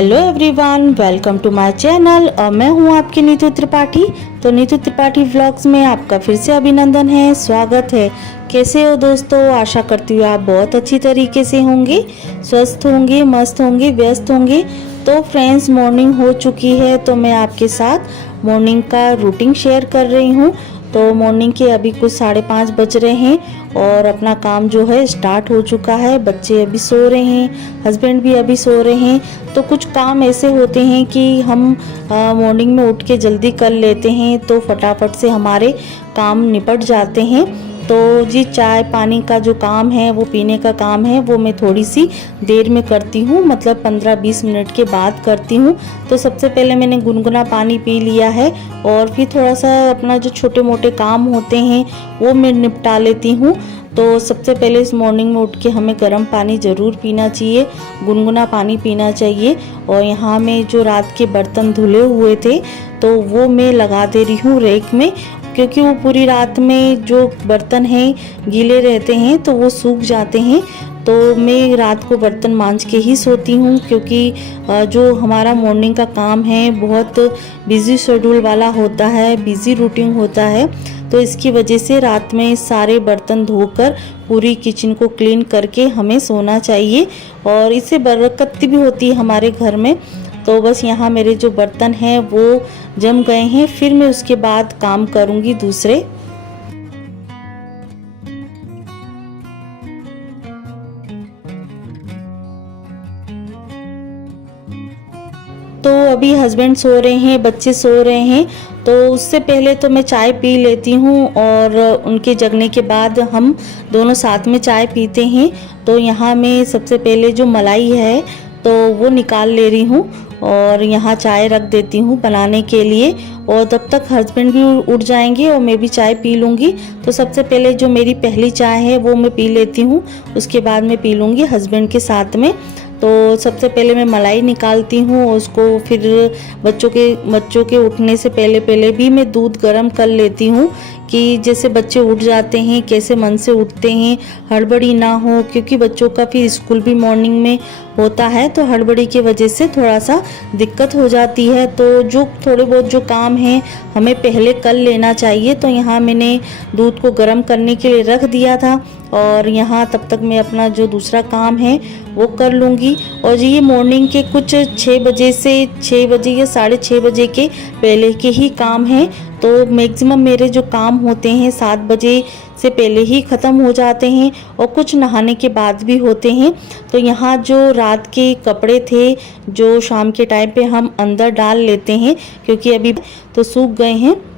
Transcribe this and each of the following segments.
Hello everyone, welcome to my channel और मैं हूं आपकी नीतू त्रिपाठी। तो नीतू त्रिपाठी व्लॉग्स में आपका फिर से अभिनंदन है, स्वागत है। कैसे हो दोस्तों? आशा करती हूँ आप बहुत अच्छी तरीके से होंगे, स्वस्थ होंगे, मस्त होंगे, व्यस्त होंगे। तो फ्रेंड्स, मॉर्निंग हो चुकी है तो मैं आपके साथ मॉर्निंग का रूटीन शेयर कर रही हूँ। तो मॉर्निंग के अभी कुछ 5:30 बज रहे हैं और अपना काम जो है स्टार्ट हो चुका है। बच्चे अभी सो रहे हैं, हस्बैंड भी अभी सो रहे हैं। तो कुछ काम ऐसे होते हैं कि हम मॉर्निंग में उठ के जल्दी कर लेते हैं तो फटाफट से हमारे काम निपट जाते हैं। तो जी, चाय पानी का जो काम है, वो पीने का काम है, वो मैं थोड़ी सी देर में करती हूँ, मतलब 15-20 मिनट के बाद करती हूँ। तो सबसे पहले मैंने गुनगुना पानी पी लिया है और फिर थोड़ा सा अपना जो छोटे मोटे काम होते हैं वो मैं निपटा लेती हूँ। तो सबसे पहले इस मॉर्निंग में उठ के हमें गर्म पानी ज़रूर पीना चाहिए, गुनगुना पानी पीना चाहिए। और यहाँ में जो रात के बर्तन धुले हुए थे तो वो मैं लगा दे रही हूँ रैक में, क्योंकि वो पूरी रात में जो बर्तन हैं गीले रहते हैं तो वो सूख जाते हैं। तो मैं रात को बर्तन मांज के ही सोती हूँ, क्योंकि जो हमारा मॉर्निंग का काम है बहुत बिज़ी शेड्यूल वाला होता है, बिज़ी रूटीन होता है। तो इसकी वजह से रात में सारे बर्तन धोकर पूरी किचन को क्लीन करके हमें सोना चाहिए और इससे बरकत भी होती है हमारे घर में। तो बस यहाँ मेरे जो बर्तन हैं वो जम गए हैं, फिर मैं उसके बाद काम करूँगी दूसरे। तो अभी हस्बैंड सो रहे हैं, बच्चे सो रहे हैं, तो उससे पहले तो मैं चाय पी लेती हूँ और उनके जगने के बाद हम दोनों साथ में चाय पीते हैं। तो यहाँ मैं सबसे पहले जो मलाई है तो वो निकाल ले रही हूँ और यहाँ चाय रख देती हूँ बनाने के लिए। और तब तक हस्बैंड भी उठ जाएंगे और मैं भी चाय पी लूँगी। तो सबसे पहले जो मेरी पहली चाय है वो मैं पी लेती हूँ, उसके बाद मैं पी लूँगी हस्बैंड के साथ में। तो सबसे पहले मैं मलाई निकालती हूँ, उसको फिर बच्चों के उठने से पहले भी मैं दूध गर्म कर लेती हूँ कि जैसे बच्चे उठ जाते हैं कैसे मन से उठते हैं, हड़बड़ी ना हो, क्योंकि बच्चों का फिर स्कूल भी मॉर्निंग में होता है तो हड़बड़ी की वजह से थोड़ा सा दिक्कत हो जाती है। तो जो थोड़े बहुत जो काम हैं हमें पहले कर लेना चाहिए। तो यहाँ मैंने दूध को गर्म करने के लिए रख दिया था और यहाँ तब तक मैं अपना जो दूसरा काम है वो कर लूँगी। और ये मॉर्निंग के कुछ 6 बजे से 6 बजे या 6:30 बजे के पहले के ही काम हैं। तो मैक्सिमम मेरे जो काम होते हैं 7 बजे से पहले ही ख़त्म हो जाते हैं और कुछ नहाने के बाद भी होते हैं। तो यहाँ जो रात के कपड़े थे जो शाम के टाइम पे हम अंदर डाल लेते हैं, क्योंकि अभी तो सूख गए हैं,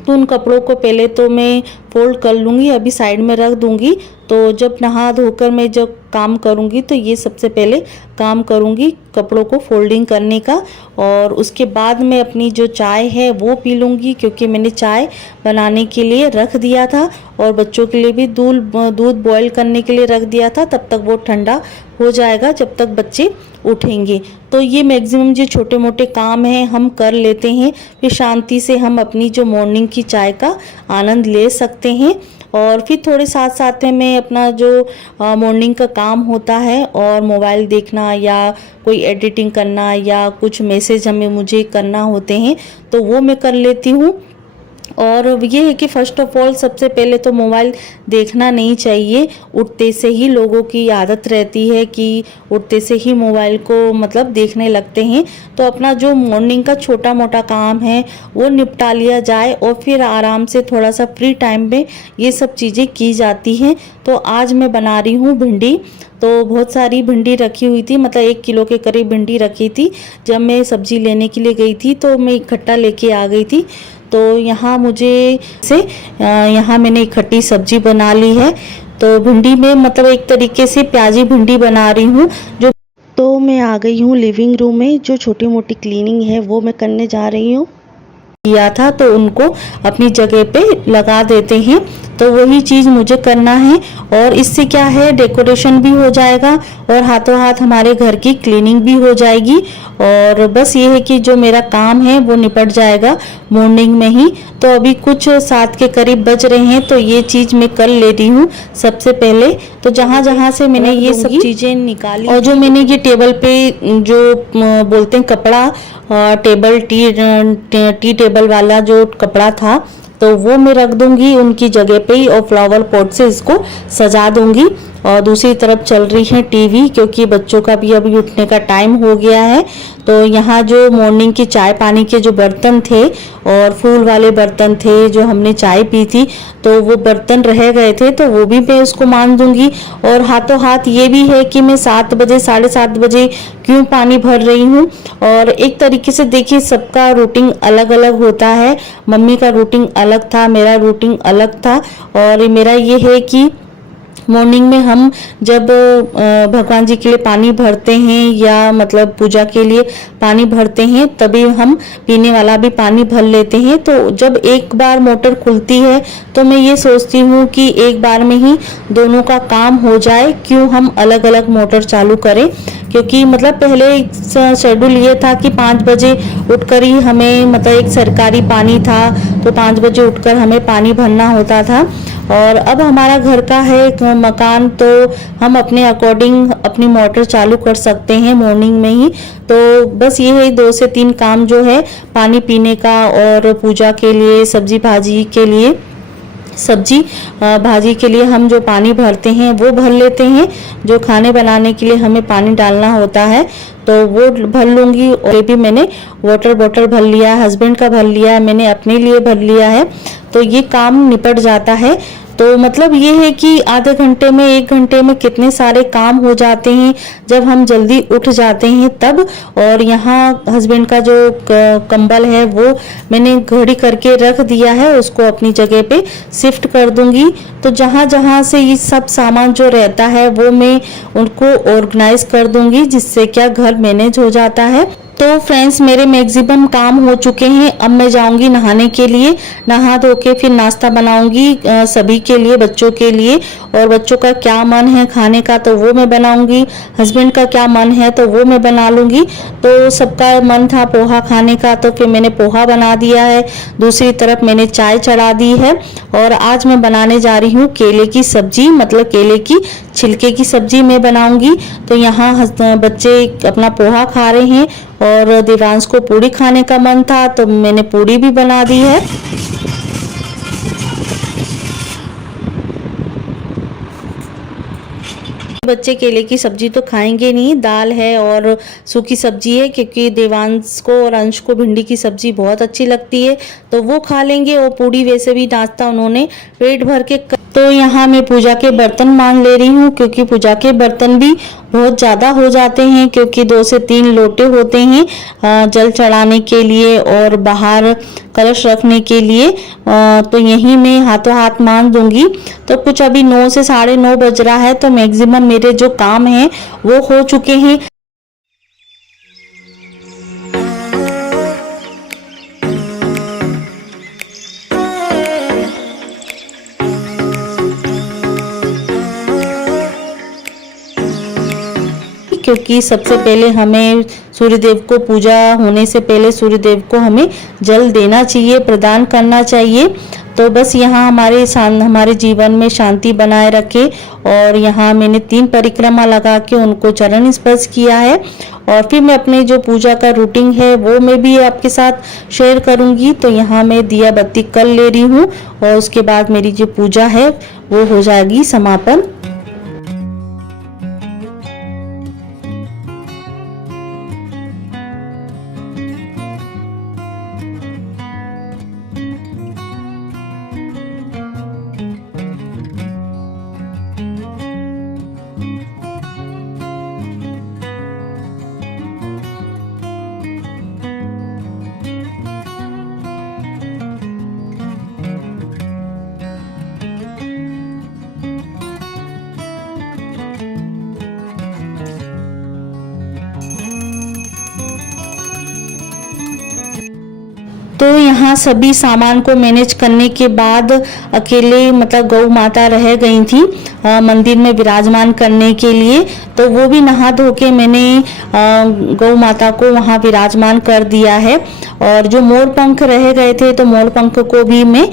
तो उन कपड़ों को पहले तो मैं फोल्ड कर लूँगी, अभी साइड में रख दूँगी। तो जब नहा धोकर मैं जब काम करूँगी तो ये सबसे पहले काम करूँगी कपड़ों को फोल्डिंग करने का। और उसके बाद मैं अपनी जो चाय है वो पी लूँगी, क्योंकि मैंने चाय बनाने के लिए रख दिया था और बच्चों के लिए भी दूध बॉईल करने के लिए रख दिया था। तब तक वो ठंडा हो जाएगा जब तक बच्चे उठेंगे। तो ये मैक्सिमम जो छोटे मोटे काम हैं हम कर लेते हैं, फिर शांति से हम अपनी जो मॉर्निंग की चाय का आनंद ले सकते हैं। और फिर थोड़े साथ साथ में मैं अपना जो मॉर्निंग का काम होता है और मोबाइल देखना या कोई एडिटिंग करना या कुछ मैसेज मुझे करना होते हैं तो वो मैं कर लेती हूँ। और ये है कि फ़र्स्ट ऑफ ऑल सबसे पहले तो मोबाइल देखना नहीं चाहिए। उठते से ही लोगों की आदत रहती है कि उठते से ही मोबाइल को मतलब देखने लगते हैं। तो अपना जो मॉर्निंग का छोटा मोटा काम है वो निपटा लिया जाए और फिर आराम से थोड़ा सा फ्री टाइम में ये सब चीज़ें की जाती हैं। तो आज मैं बना रही हूँ भिंडी। तो बहुत सारी भिंडी रखी हुई थी, मतलब 1 किलो के करीब भिंडी रखी थी। जब मैं सब्ज़ी लेने के लिए गई थी तो मैं इकट्ठा लेके आ गई थी। तो यहाँ मैंने इकट्ठी सब्जी बना ली है। तो भिंडी में मतलब एक तरीके से प्याजी भिंडी बना रही हूँ। तो मैं आ गई हूँ लिविंग रूम में, जो छोटी मोटी क्लीनिंग है वो मैं करने जा रही हूँ। किया था तो उनको अपनी जगह पे लगा देते हैं। तो वही चीज़ मुझे करना है। और इससे क्या है, डेकोरेशन भी हो जाएगा और हाथों हाथ हमारे घर की क्लीनिंग भी हो जाएगी। और बस ये है कि जो मेरा काम है वो निपट जाएगा मॉर्निंग में ही। तो अभी कुछ 7 के करीब बज रहे हैं, तो ये चीज़ मैं कर ले रही हूँ सबसे पहले। तो जहाँ जहाँ से मैंने ये सब चीज़ें निकाली और जो मैंने ये टेबल पे जो बोलते हैं कपड़ा, टेबल टी टेबल वाला जो कपड़ा था, तो वो मैं रख दूंगी उनकी जगह पे ही और फ्लावर पॉट से इसको सजा दूंगी। और दूसरी तरफ चल रही है टीवी, क्योंकि बच्चों का भी अभी उठने का टाइम हो गया है। तो यहाँ जो मॉर्निंग की चाय पानी के जो बर्तन थे और फूल वाले बर्तन थे जो हमने चाय पी थी, तो वो बर्तन रह गए थे, तो वो भी मैं उसको मान दूंगी। और हाथों हाथ ये भी है कि मैं 7 बजे 7:30 बजे क्यों पानी भर रही हूँ। और एक तरीके से देखिए, सबका रूटीन अलग अलग होता है। मम्मी का रूटीन अलग था, मेरा रूटीन अलग था। और मेरा ये है कि मॉर्निंग में हम जब भगवान जी के लिए पानी भरते हैं या मतलब पूजा के लिए पानी भरते हैं, तभी हम पीने वाला भी पानी भर लेते हैं। तो जब एक बार मोटर खुलती है तो मैं ये सोचती हूँ कि एक बार में ही दोनों का काम हो जाए, क्यों हम अलग अलग मोटर चालू करें। क्योंकि मतलब पहले शेड्यूल ये था कि 5 बजे उठकर ही हमें, मतलब एक सरकारी पानी था तो 5 बजे उठकर हमें पानी भरना होता था। और अब हमारा घर का है एक मकान, तो हम अपने अकॉर्डिंग अपनी मोटर चालू कर सकते हैं मॉर्निंग में ही। तो बस ये है 2 से 3 काम जो है पानी पीने का और पूजा के लिए, सब्जी भाजी के लिए, सब्जी भाजी के लिए हम जो पानी भरते हैं वो भर लेते हैं। जो खाने बनाने के लिए हमें पानी डालना होता है तो वो भर लूँगी। और ये भी मैंने वाटर बॉटल भर लिया है, हस्बैंड का भर लिया है, मैंने अपने लिए भर लिया है। तो ये काम निपट जाता है। तो मतलब ये है कि आधे घंटे में, 1 घंटे में कितने सारे काम हो जाते हैं जब हम जल्दी उठ जाते हैं तब। और यहाँ हस्बैंड का जो कंबल है वो मैंने घड़ी करके रख दिया है, उसको अपनी जगह पे शिफ्ट कर दूंगी। तो जहाँ जहाँ से ये सब सामान जो रहता है वो मैं उनको ऑर्गेनाइज कर दूंगी, जिससे क्या घर मैनेज हो जाता है। तो फ्रेंड्स, मेरे मैक्सिमम काम हो चुके हैं। अब मैं जाऊंगी नहाने के लिए, नहा धो के फिर नाश्ता बनाऊंगी सभी के लिए, बच्चों के लिए। और बच्चों का क्या मन है खाने का तो वो मैं बनाऊंगी, हस्बैंड का क्या मन है तो वो मैं बना लूंगी। तो सबका मन था पोहा खाने का, तो फिर मैंने पोहा बना दिया है। दूसरी तरफ मैंने चाय चढ़ा दी है। और आज मैं बनाने जा रही हूँ केले की सब्जी, मतलब केले की छिलके की सब्जी मैं बनाऊंगी। तो यहाँ बच्चे अपना पोहा खा रहे हैं और देवांश को पूड़ी खाने का मन था तो मैंने पूड़ी भी बना दी है। बच्चे केले की सब्जी तो खाएंगे नहीं, दाल है और सूखी सब्जी है, क्योंकि देवांश को और अंश को भिंडी की सब्जी बहुत अच्छी लगती है तो वो खा लेंगे। और पूड़ी वैसे भी नाश्ता उन्होंने पेट भर के तो यहाँ मैं पूजा के बर्तन मान ले रही हूँ, क्योंकि पूजा के बर्तन भी बहुत ज़्यादा हो जाते हैं, क्योंकि 2 से 3 लोटे होते हैं जल चढ़ाने के लिए और बाहर कलश रखने के लिए। तो यही मैं हाथों हाथ मान दूंगी। तो कुछ अभी 9 से 9:30 बज रहा है, तो मैक्सिमम मेरे जो काम हैं वो हो चुके हैं। क्योंकि सबसे पहले हमें सूर्यदेव को, पूजा होने से पहले सूर्यदेव को हमें जल देना चाहिए, प्रदान करना चाहिए। तो बस यहाँ हमारे जीवन में शांति बनाए रखे। और यहाँ मैंने 3 परिक्रमा लगा के उनको चरण स्पर्श किया है। और फिर मैं अपने जो पूजा का रूटीन है वो मैं भी आपके साथ शेयर करूँगी। तो यहाँ मैं दिया बत्ती कर ले रही हूँ और उसके बाद मेरी जो पूजा है वो हो जाएगी समापन। यहाँ सभी सामान को मैनेज करने के बाद अकेले मतलब गौ माता रह गई थी मंदिर में विराजमान करने के लिए, तो वो भी नहा धो के मैंने गौ माता को वहाँ विराजमान कर दिया है। और जो मोर पंख रह गए थे तो मोर पंख को भी मैं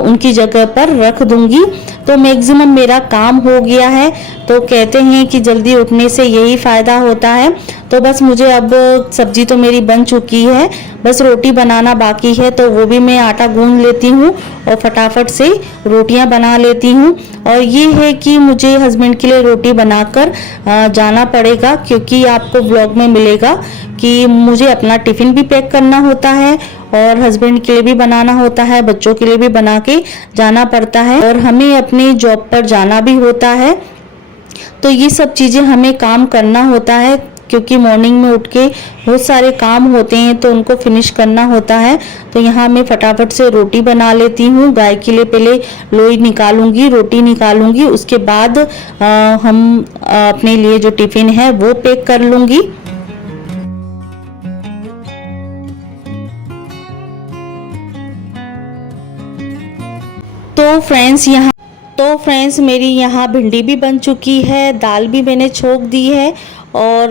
उनकी जगह पर रख दूंगी। तो मैक्सिमम मेरा काम हो गया है। तो कहते हैं कि जल्दी उठने से यही फ़ायदा होता है। तो बस मुझे अब सब्जी तो मेरी बन चुकी है, बस रोटी बनाना बाकी है, तो वो भी मैं आटा गूंद लेती हूँ और फटाफट से रोटियां बना लेती हूँ। और ये है कि मुझे हस्बैंड के लिए रोटी बनाकर जाना पड़ेगा, क्योंकि आपको व्लॉग में मिलेगा कि मुझे अपना टिफ़िन भी पैक करना होता है और हस्बैंड के लिए भी बनाना होता है, बच्चों के लिए भी बना के जाना पड़ता है और हमें अपनी जॉब पर जाना भी होता है। तो ये सब चीज़ें हमें काम करना होता है, क्योंकि मॉर्निंग में उठ के बहुत सारे काम होते हैं तो उनको फिनिश करना होता है। तो यहाँ मैं फटाफट से रोटी बना लेती हूँ। गाय के लिए पहले लोई निकालूंगी, रोटी निकालूंगी, उसके बाद हम अपने लिए जो टिफ़िन है वो पैक कर लूँगी। तो फ्रेंड्स मेरी यहाँ भिंडी भी बन चुकी है, दाल भी मैंने छोक दी है और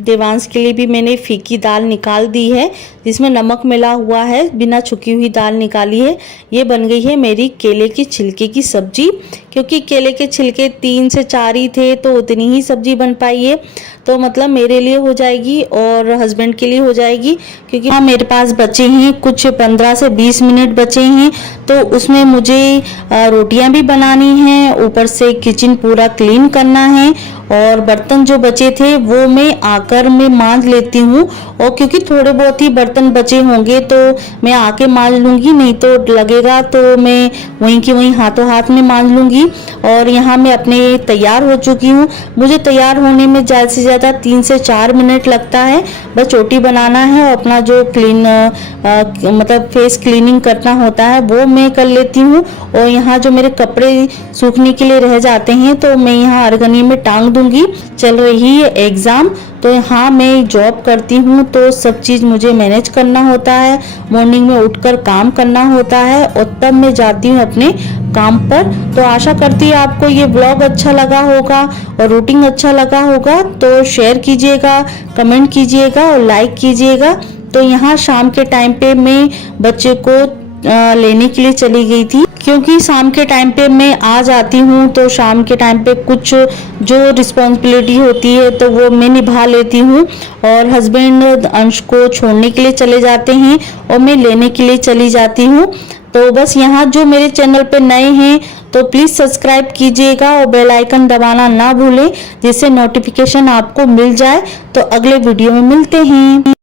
देवांश के लिए भी मैंने फीकी दाल निकाल दी है जिसमें नमक मिला हुआ है, बिना छुकी हुई दाल निकाली है। ये बन गई है मेरी केले के छिलके की सब्जी, क्योंकि केले के छिलके 3 से 4 ही थे तो उतनी ही सब्जी बन पाई है। तो मतलब मेरे लिए हो जाएगी और हस्बैंड के लिए हो जाएगी, क्योंकि हाँ मेरे पास बचे हैं कुछ 15 से 20 मिनट बचे हैं। तो उसमें मुझे रोटियां भी बनानी हैं, ऊपर से किचन पूरा क्लीन करना है और बर्तन जो बचे थे वो मैं आकर मैं मांज लेती हूँ। और क्योंकि थोड़े बहुत ही बर्तन बचे होंगे तो मैं आके मांज लूँगी, नहीं तो लगेगा तो मैं वहीं की वहीं हाथों हाथ में मांज लूँगी। और यहाँ मैं अपने तैयार हो चुकी हूँ। मुझे तैयार होने में ज़्यादा से ज़्यादा 3 से 4 मिनट लगता है। बस चोटी बनाना है और अपना जो मतलब फेस क्लीनिंग करना होता है वो मैं कर लेती हूँ। और यहाँ जो मेरे कपड़े सूखने के लिए रह जाते हैं तो मैं यहाँ अरगनी में टांग दूंगी। चल रही है एग्ज़ाम, तो यहाँ मैं जॉब करती हूँ तो सब चीज़ मुझे मैनेज करना होता है। मॉर्निंग में उठकर काम करना होता है और तब मैं जाती हूँ अपने काम पर। तो आशा करती है आपको ये व्लॉग अच्छा लगा होगा और रूटीन अच्छा लगा होगा। तो शेयर कीजिएगा, कमेंट कीजिएगा और लाइक कीजिएगा। तो यहाँ शाम के टाइम पे मैं बच्चे को लेने के लिए चली गई थी, क्योंकि शाम के टाइम पे मैं आ जाती हूँ तो शाम के टाइम पे कुछ जो रिस्पॉन्सिबिलिटी होती है तो वो मैं निभा लेती हूँ। और हस्बैंड अंश को छोड़ने के लिए चले जाते हैं और मैं लेने के लिए चली जाती हूँ। तो बस यहाँ जो मेरे चैनल पे नए हैं तो प्लीज़ सब्सक्राइब कीजिएगा और बेल आइकन दबाना ना भूलें, जिससे नोटिफिकेशन आपको मिल जाए। तो अगले वीडियो में मिलते हैं।